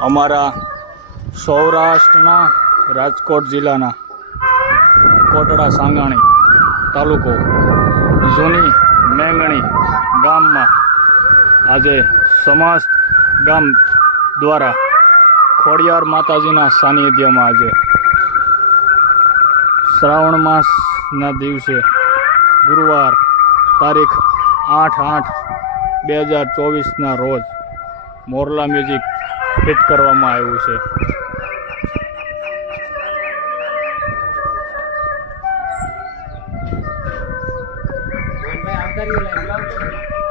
અમારા સૌરાષ્ટ્રના રાજકોટ જિલ્લાના કોટડા, સાંગાણી તાલુકો, જૂની મેંગણી ગામમાં આજે સમાજ ગામ દ્વારા ખોડિયાર માતાજીના સાનિધ્યમાં આજે શ્રાવણ માસના દિવસે ગુરુવાર તારીખ આઠ આઠ બે હજાર ચોવીસના રોજ મોરલા મ્યુઝિક ફિટ કરવામાં આવ્યું છે. Thank line